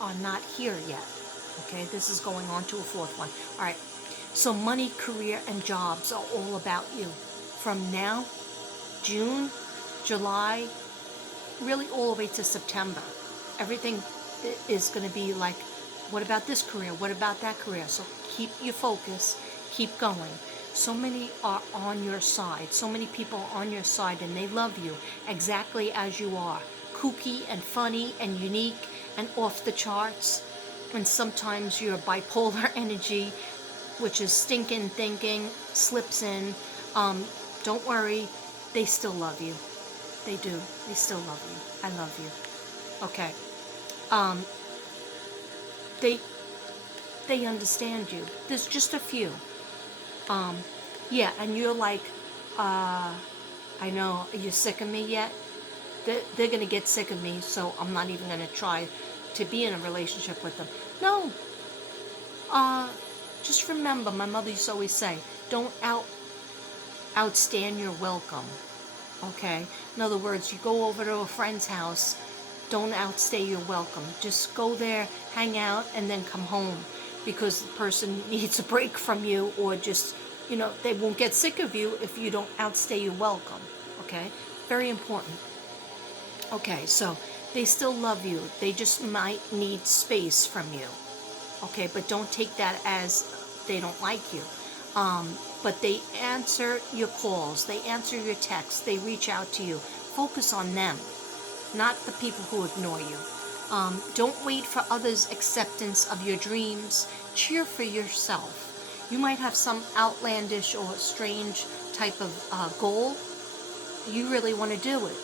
are not here yet. Okay, this is going on to a fourth one. All right, so money, career, and jobs are all about you. From now, June, July, really all the way to September. Everything is going to be like, what about this career? What about that career? So keep your focus, keep going. So many are on your side. So many people are on your side, and they love you exactly as you are. Kooky and funny and unique and off the charts. And sometimes your bipolar energy, which is stinking thinking, slips in. Don't worry, they still love you. They do. They still love you. I love you. Okay. Um, they they understand you. There's just a few. Yeah, and you're like, I know, are you sick of me yet? They're going to get sick of me, so I'm not even going to try to be in a relationship with them. No. Just remember, my mother used to always say, don't outstand your welcome. Okay? In other words, you go over to a friend's house, don't outstay your welcome. Just go there, hang out, and then come home, because the person needs a break from you, or just, they won't get sick of you if you don't outstay your welcome. Okay? Very important. Okay, so they still love you. They just might need space from you. Okay, but don't take that as they don't like you. But they answer your calls, they answer your texts, they reach out to you. Focus on them, not the people who ignore you. Don't wait for others' acceptance of your dreams. Cheer for yourself. You might have some outlandish or strange type of goal. You really want to do it.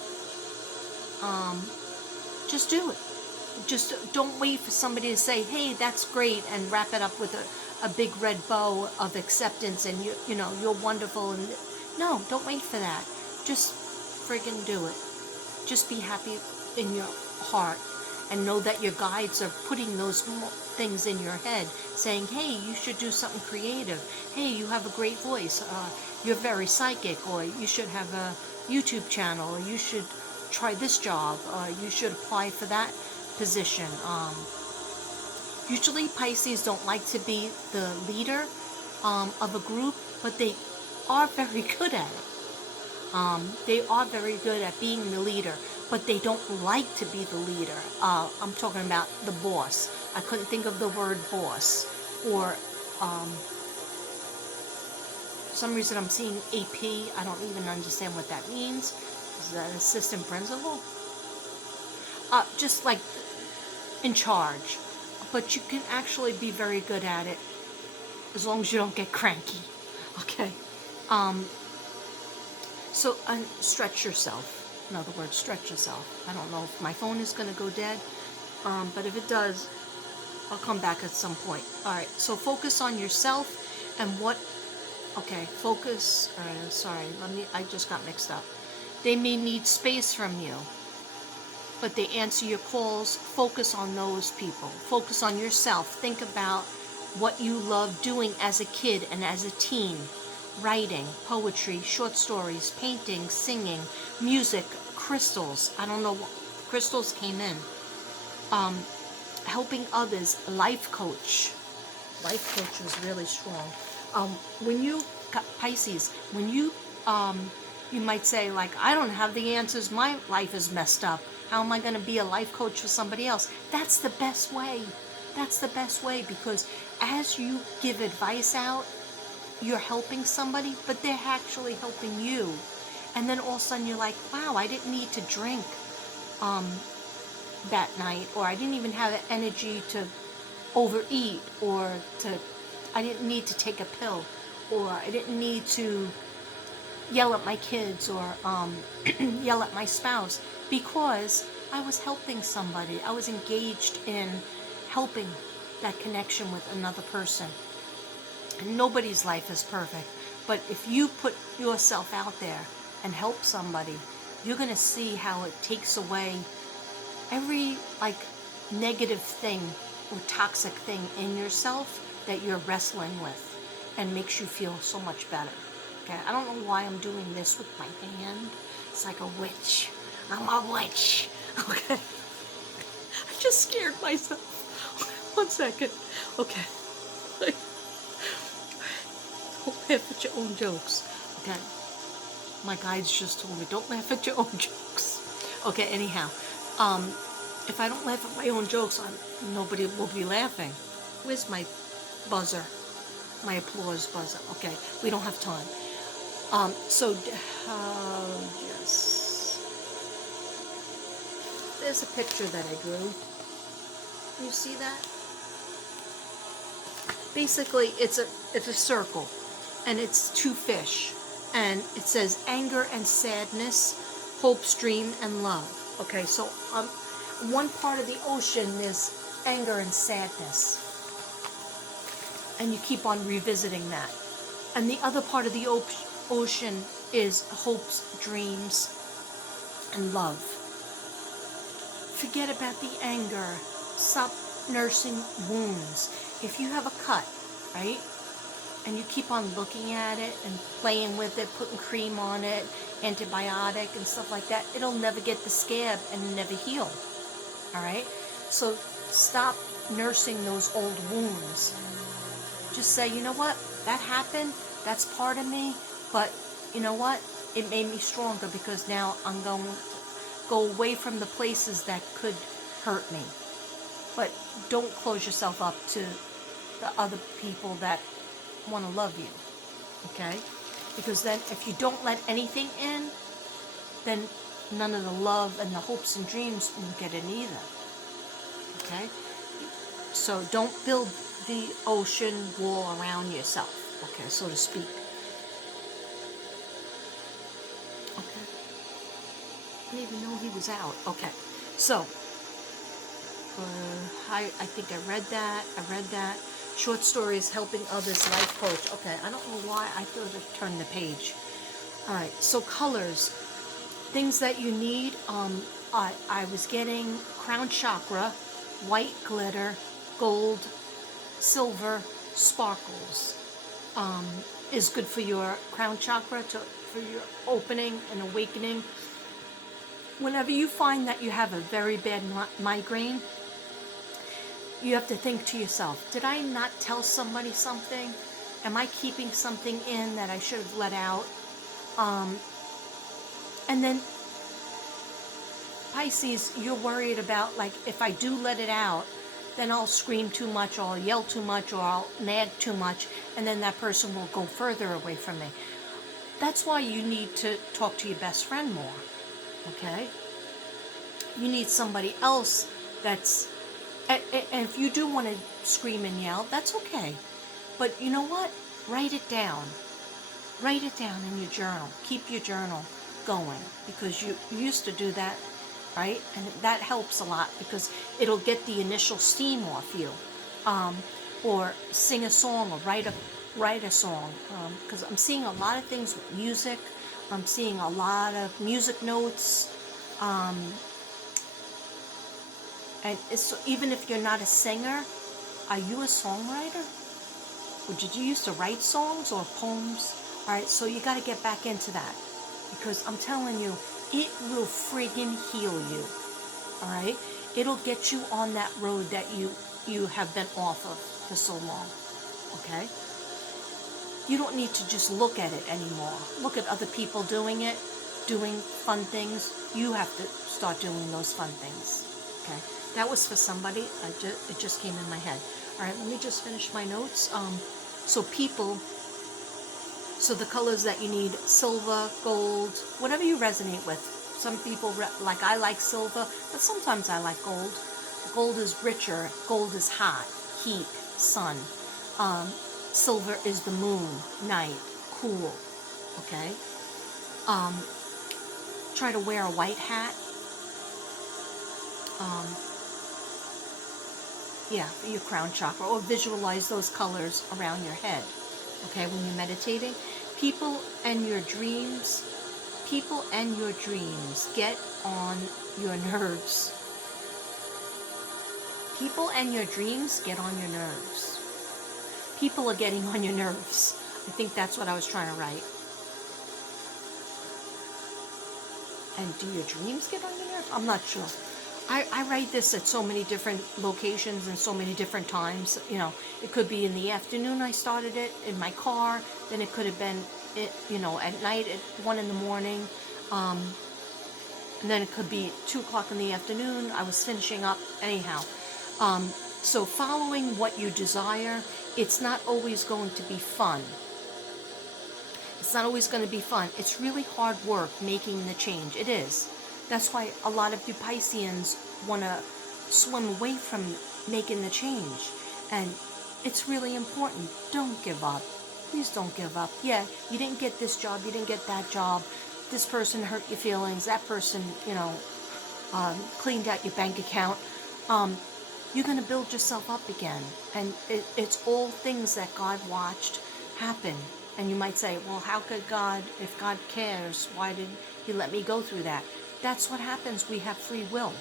Just do it. Just don't wait for somebody to say, hey, that's great, and wrap it up with a big red bow of acceptance, and you're wonderful. And no, don't wait for that. Just friggin' do it. Just be happy in your heart, and know that your guides are putting those things in your head, saying, hey, you should do something creative. Hey, you have a great voice. You're very psychic, or you should have a YouTube channel, or you should try this job, or you should apply for that position. Usually Pisces don't like to be the leader of a group, but they are very good at it. They are very good at being the leader, but they don't like to be the leader. I'm talking about the boss. I couldn't think of the word boss. Or for some reason I'm seeing AP. I don't even understand what that means. Is that assistant principal? Just like in charge. But you can actually be very good at it as long as you don't get cranky. Okay. So stretch yourself. In other words, stretch yourself. I don't know if my phone is going to go dead, but if it does, I'll come back at some point. All right. So focus on yourself and what. Okay. Focus. All right. Sorry. I just got mixed up. They may need space from you, but they answer your calls. Focus on those people. Focus on yourself. Think about what you loved doing as a kid and as a teen. Writing, poetry, short stories, painting, singing, music, crystals. I don't know what crystals came in. Helping others, life coach. Life coach was really strong. When you, Pisces, when you might say, like, I don't have the answers. My life is messed up. How am I going to be a life coach for somebody else? That's the best way. That's the best way, because as you give advice out, you're helping somebody, but they're actually helping you. And then all of a sudden you're like, wow, I didn't need to drink that night, or I didn't even have the energy to overeat, or I didn't need to take a pill, or I didn't need to yell at my kids, or yell at my spouse, because I was helping somebody. I was engaged in helping that connection with another person. And nobody's life is perfect, but if you put yourself out there and help somebody, you're going to see how it takes away every negative thing or toxic thing in yourself that you're wrestling with, and makes you feel so much better. Okay, I don't know why I'm doing this with my hand. It's like a witch. I'm a witch. Okay. I just scared myself. 1 second. Okay. Don't laugh at your own jokes. Okay. My guides just told me, don't laugh at your own jokes. Okay, anyhow. If I don't laugh at my own jokes, nobody will be laughing. Where's my buzzer? My applause buzzer. Okay, we don't have time. Yes. There's a picture that I drew. You see that? Basically, it's a circle, and it's 2 fish, and it says anger and sadness, hope, dream, and love. Okay, so one part of the ocean is anger and sadness, and you keep on revisiting that, and the other part of the ocean is hopes, dreams, and love. Forget about the anger. Stop nursing wounds. If you have a cut, right, and you keep on looking at it and playing with it, putting cream on it, antibiotic and stuff like that, it'll never get the scab and never heal. All right? So stop nursing those old wounds. Just say, you know what? That happened. That's part of me. But you know what? It made me stronger because now I'm going to go away from the places that could hurt me. But don't close yourself up to the other people that want to love you, okay? Because then if you don't let anything in, then none of the love and the hopes and dreams will get in either, okay? So don't build the ocean wall around yourself, okay, so to speak. Okay. I didn't even know he was out. Okay, so I think I read that. Short stories, helping others, life coach. Okay, I don't know why I thought I'd turn the page. All right, so colors, things that you need. I was getting crown chakra, white glitter, gold, silver, sparkles. Is good for your crown chakra, for your opening and awakening. Whenever you find that you have a very bad migraine, you have to think to yourself, did I not tell somebody something? Am I keeping something in that I should have let out? And then Pisces, you're worried about, like, if I do let it out, then I'll scream too much, or I'll yell too much, or I'll nag too much, and then that person will go further away from me. That's why you need to talk to your best friend more, okay? You need somebody else that's... And if you do want to scream and yell, that's okay. But you know what? Write it down. Write it down in your journal. Keep your journal going, because you used to do that, right? And that helps a lot because it'll get the initial steam off you. Or sing a song, or write a song. Because I'm seeing a lot of things with music. I'm seeing a lot of music notes. And even if you're not a singer, are you a songwriter? Or did you used to write songs or poems? All right, so you got to get back into that, because I'm telling you, it will friggin' heal you. All right, it'll get you on that road that you have been off of for so long. Okay, you don't need to just look at it anymore. Look at other people doing it, doing fun things. You have to start doing those fun things. Okay. That was for somebody. It just came in my head. All right, let me just finish my notes. So the colors that you need: silver, gold, whatever you resonate with. Some people, like I like silver, but sometimes I like gold. Gold is richer. Gold is hot, heat, sun. Silver is the moon, night, cool. Okay. Try to wear a white hat. For your crown chakra, or visualize those colors around your head, okay, when you're meditating. People and your dreams get on your nerves. People and your dreams get on your nerves. People are getting on your nerves. I think that's what I was trying to write. And do your dreams get on your nerves? I'm not sure. I write this at so many different locations and so many different times. You know, it could be in the afternoon I started it in my car, then it could have been, at night at 1 in the morning, and then it could be 2 o'clock in the afternoon. I was finishing up anyhow. Um, so following what you desire, it's not always going to be fun. It's not always going to be fun. It's really hard work making the change. It is. That's why a lot of you Pisceans want to swim away from making the change. And it's really important. Don't give up. Please don't give up. Yeah, you didn't get this job. You didn't get that job. This person hurt your feelings. That person, cleaned out your bank account. You're going to build yourself up again. And it's all things that God watched happen. And you might say, well, how could God, if God cares, why did he let me go through that? That's what happens. We have free will.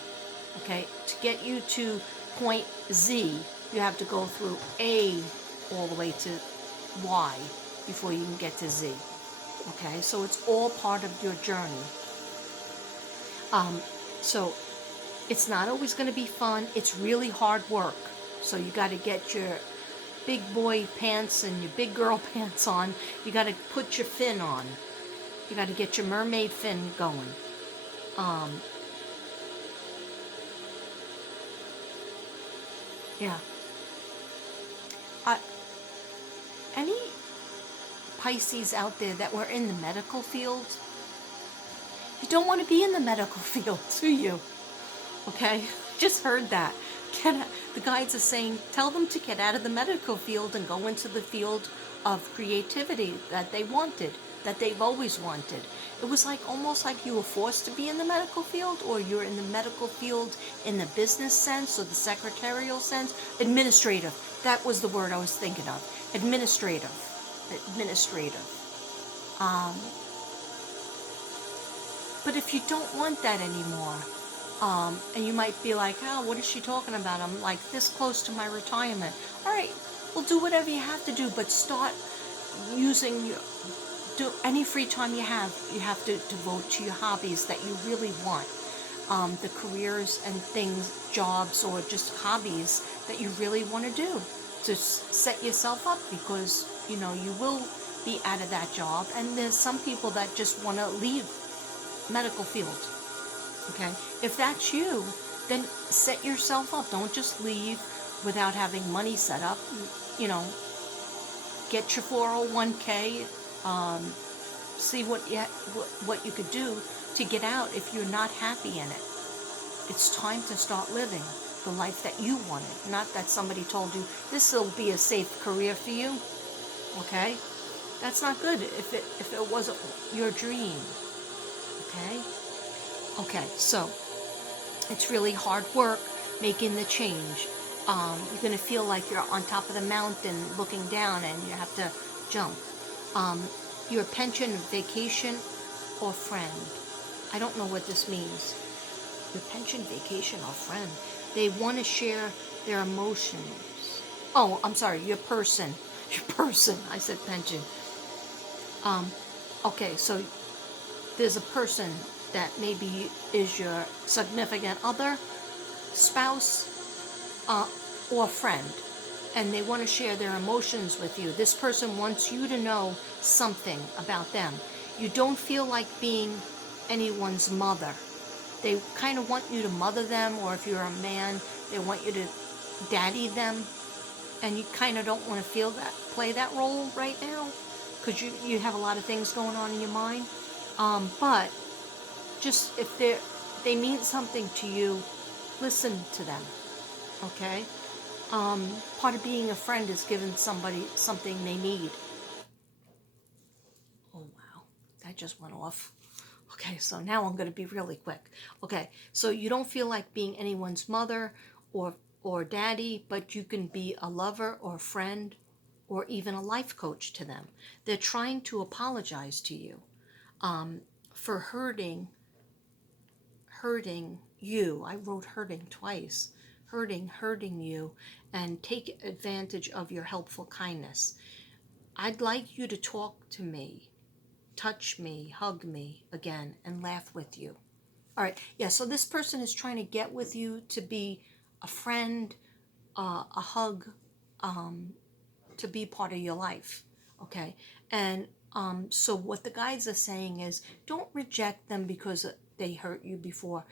Okay? To get you to point Z, you have to go through A all the way to Y before you can get to Z. Okay? So it's all part of your journey. So it's not always going to be fun. It's really hard work. So you got to get your big boy pants and your big girl pants on. You got to put your fin on. You got to get your mermaid fin going. Yeah. Any Pisces out there that were in the medical field, you don't want to be in the medical field, do you? Okay? Just heard that. The guides are saying, tell them to get out of the medical field and go into the field of creativity that they wanted, that they've always wanted. It was like almost like you were forced to be in the medical field, or you're in the medical field in the business sense or the secretarial sense. Administrative. That was the word I was thinking of. Administrative. But if you don't want that anymore, and you might be like, oh, what is she talking about? I'm like this close to my retirement. All right, well, do whatever you have to do, but start using any free time you have to devote to your hobbies that you really want. The careers and things, jobs, or just hobbies that you really want to do to set yourself up, because, you will be out of that job. And there's some people that just want to leave medical field. Okay? If that's you, then set yourself up. Don't just leave without having money set up. Get your 401k. See what you could do to get out if you're not happy in it. It's time to start living the life that you wanted, not that somebody told you this will be a safe career for you. Okay? That's not good if it wasn't your dream. Okay? Okay, so it's really hard work making the change. You're going to feel like you're on top of the mountain looking down and you have to jump. Your pension, vacation, or friend. I don't know what this means. Your pension, vacation, or friend. They want to share their emotions. Oh, I'm sorry, your person. Your person. I said pension. Okay, so there's a person that maybe is your significant other, spouse, or friend, and they want to share their emotions with you. This person wants you to know something about them. You don't feel like being anyone's mother. They kind of want you to mother them, or if you're a man, they want you to daddy them, and you kind of don't want to play that role right now, because you have a lot of things going on in your mind. But just if they mean something to you, listen to them. Okay? Part of being a friend is giving somebody something they need. Oh, wow. That just went off. Okay, so now I'm going to be really quick. Okay, so you don't feel like being anyone's mother or daddy, but you can be a lover or a friend or even a life coach to them. They're trying to apologize to you for hurting you. I wrote hurting twice. Hurting you, and take advantage of your helpful kindness. I'd like you to talk to me, touch me, hug me again, and laugh with you. All right. Yeah. So this person is trying to get with you to be a friend, a hug, to be part of your life. Okay. And so what the guides are saying is, don't reject them because they hurt you before,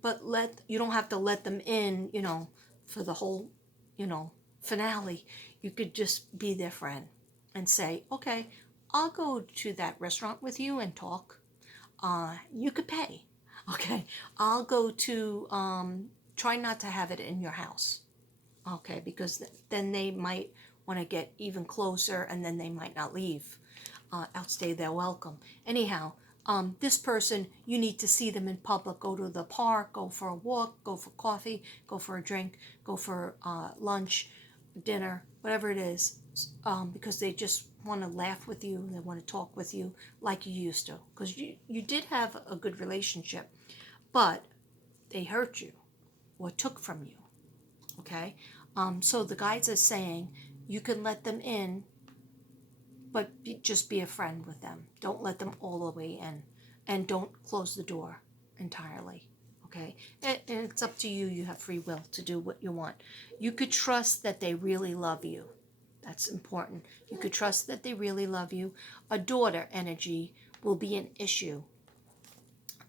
but you don't have to let them in, for the whole, finale. You could just be their friend and say, okay, I'll go to that restaurant with you and talk. You could pay. Okay. I'll go to, try not to have it in your house. Okay. Because then they might want to get even closer and then they might not leave, outstay their welcome. Anyhow, this person, you need to see them in public. Go to the park, go for a walk, go for coffee, go for a drink, go for lunch, dinner, whatever it is, because they just want to laugh with you. They want to talk with you like you used to, because you did have a good relationship, but they hurt you or took from you. Okay, so the guides are saying you can let them in, but just be a friend with them. Don't let them all the way in, and don't close the door entirely. Okay, and it's up to you. You have free will to do what you want. You could trust that they really love you. That's important. You could trust that they really love you. A daughter energy will be an issue.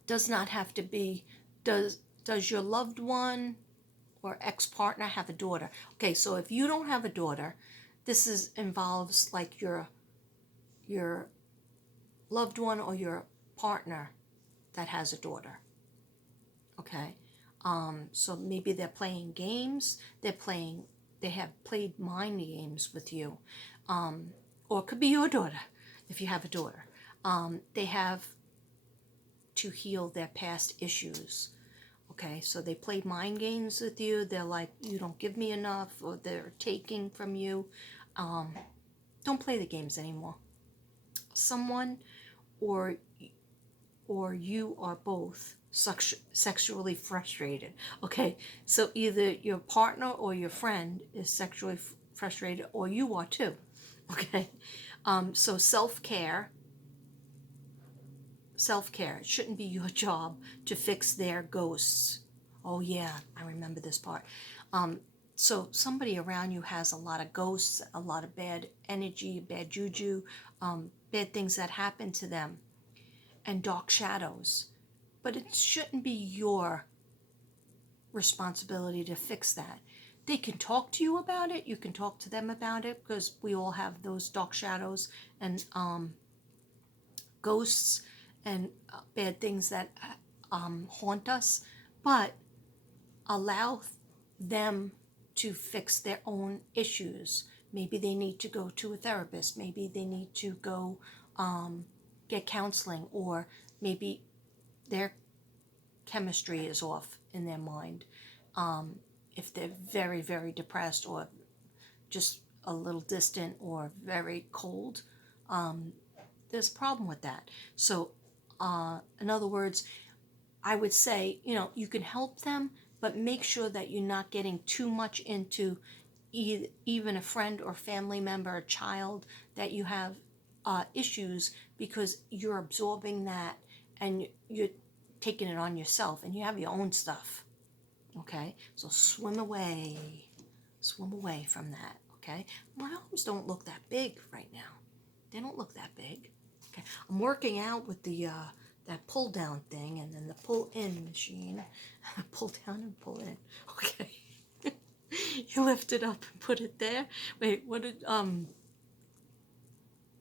Does not have to be. Does your loved one or ex-partner have a daughter? Okay, so if you don't have a daughter, involves like your loved one or your partner that has a daughter. Okay, so maybe they're playing games. They have played mind games with you, or it could be your daughter if you have a daughter. They have to heal their past issues. Okay, so they played mind games with you. They're like, you don't give me enough, or they're taking from you. Don't play the games anymore. Someone or you are both sexually frustrated. Okay, so either your partner or your friend is sexually frustrated, or you are too. Okay, so self-care. It shouldn't be your job to fix their ghosts. Oh yeah, I remember this part. So somebody around you has a lot of ghosts, a lot of bad energy, bad juju, bad things that happen to them, and dark shadows. But it shouldn't be your responsibility to fix that. They can talk to you about it. You can talk to them about it, because we all have those dark shadows and ghosts and bad things that haunt us. But allow them to fix their own issues. Maybe they need to go to a therapist. Maybe they need to go get counseling, or maybe their chemistry is off in their mind. If they're very, very depressed, or just a little distant, or very cold, there's a problem with that. So, in other words, I would say, you can help them, but make sure that you're not getting too much into even a friend or family member, a child that you have issues, because you're absorbing that and you're taking it on yourself, and you have your own stuff. Okay, so swim away from that. Okay, my arms don't look that big right now. They don't look that big. Okay, I'm working out with the that pull down thing, and then the pull in machine. Pull down and pull in. Okay. You lift it up and put it there. Wait, what did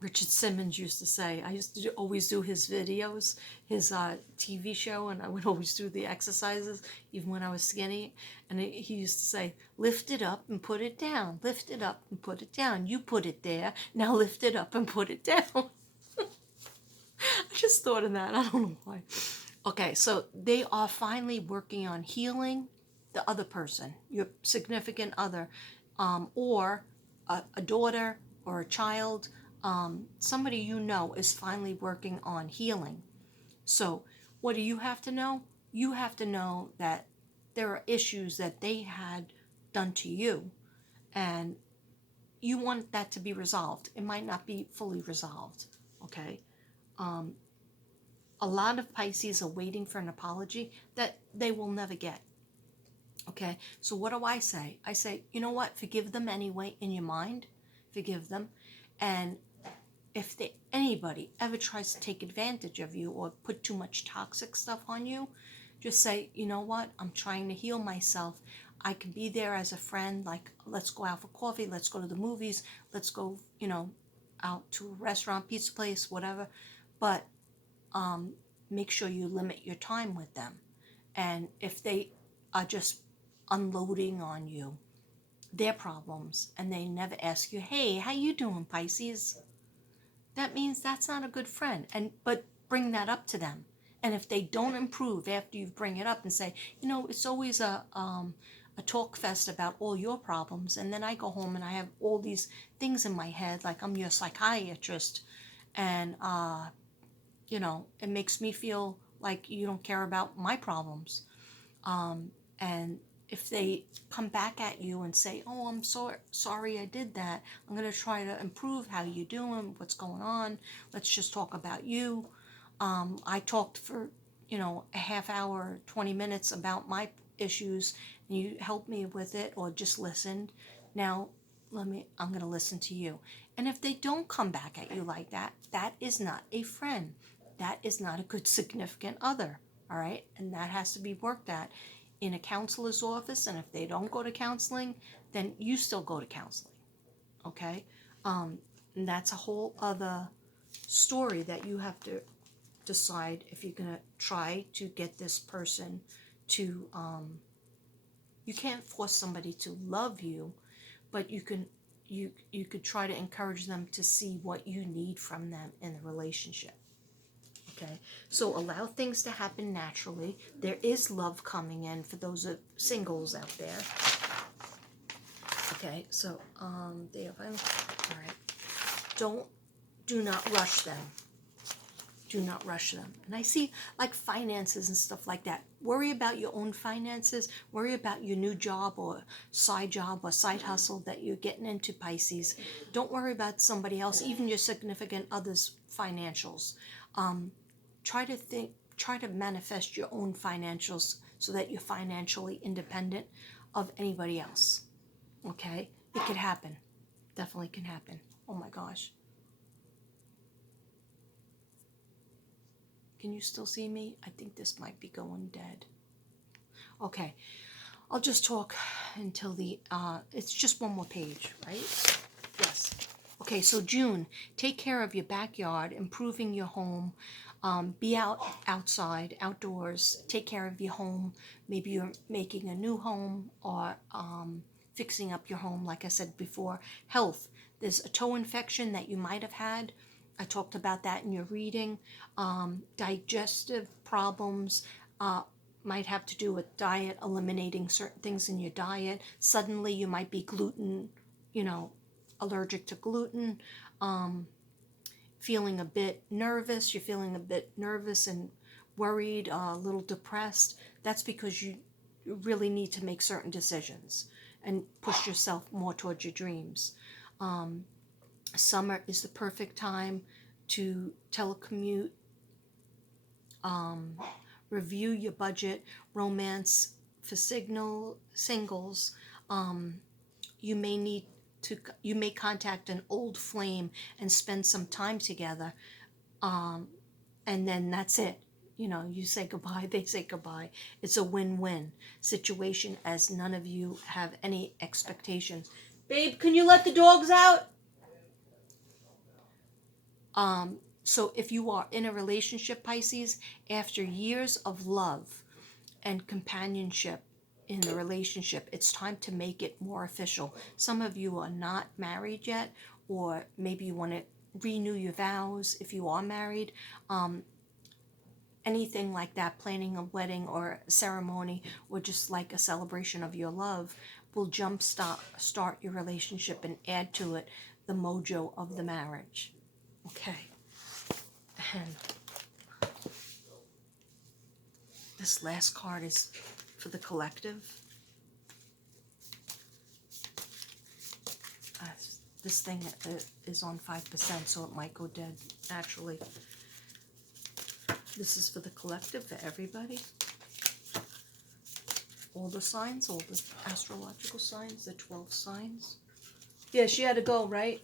Richard Simmons used to say? I used to always do his videos, his TV show, and I would always do the exercises, even when I was skinny. And he used to say, lift it up and put it down. Lift it up and put it down. You put it there. Now lift it up and put it down. I just thought of that. I don't know why. Okay, so they are finally working on healing the other person, your significant other, or a daughter or a child. Somebody is finally working on healing. So what do you have to know? You have to know that there are issues that they had done to you, and you want that to be resolved. It might not be fully resolved. Okay, A lot of Pisces are waiting for an apology that they will never get. Okay, so what do I say? I say, you know what? Forgive them anyway in your mind. Forgive them. And if anybody ever tries to take advantage of you or put too much toxic stuff on you, just say, you know what? I'm trying to heal myself. I can be there as a friend. Like, let's go out for coffee. Let's go to the movies. Let's go, out to a restaurant, pizza place, whatever. But make sure you limit your time with them. And if they are just unloading on you their problems and they never ask you, hey, how you doing, Pisces? That means that's not a good friend. But bring that up to them. And if they don't improve after you bring it up and say, it's always a talk fest about all your problems, and then I go home and I have all these things in my head, like I'm your psychiatrist, and it makes me feel like you don't care about my problems. And if they come back at you and say, oh, I'm so sorry I did that, I'm going to try to improve, how you doing, what's going on, let's just talk about you. I talked for a half hour, 20 minutes about my issues, and you helped me with it or just listened. Now I'm going to listen to you. And if they don't come back at you like that, that is not a friend. That is not a good significant other. All right, and that has to be worked at in a counselor's office. And if they don't go to counseling, then you still go to counseling. Okay, and that's a whole other story that you have to decide if you're going to try to get this person to you can't force somebody to love you, but you could try to encourage them to see what you need from them in the relationship. Okay, so allow things to happen naturally. There is love coming in for those singles out there. Okay, so all right, do not rush them. Do not rush them. And I see like finances and stuff like that. Worry about your own finances. Worry about your new job or side hustle that you're getting into, Pisces. Don't worry about somebody else, even your significant other's financials. Try to manifest your own financials so that you're financially independent of anybody else. Okay? It could happen. Definitely can happen. Oh my gosh. Can you still see me? I think this might be going dead. Okay, I'll just talk until it's just one more page, right? Yes. Okay, so June, take care of your backyard, improving your home, be outside, outdoors, take care of your home. Maybe you're making a new home or fixing up your home, like I said before. Health, there's a toe infection that you might have had. I talked about that in your reading. Digestive problems might have to do with diet, eliminating certain things in your diet. Suddenly you might be allergic to gluten. Feeling a bit nervous. You're feeling a bit nervous and worried, a little depressed. That's because you really need to make certain decisions and push yourself more towards your dreams. Summer is the perfect time to telecommute, review your budget, romance for singles. You may contact an old flame and spend some time together, and then that's it. You say goodbye, they say goodbye. It's a win-win situation as none of you have any expectations. Babe, can you let the dogs out? So if you are in a relationship, Pisces, after years of love and companionship in the relationship, it's time to make it more official. Some of you are not married yet, or maybe you want to renew your vows if you are married. Anything like that, planning a wedding or a ceremony, or just like a celebration of your love, will start your relationship and add to it the mojo of the marriage. Okay. And this last card is for the collective. This thing is on 5%, so it might go dead naturally. This is for the collective, for everybody. All the signs, all the astrological signs, the 12 signs. Yeah, she had to go, right?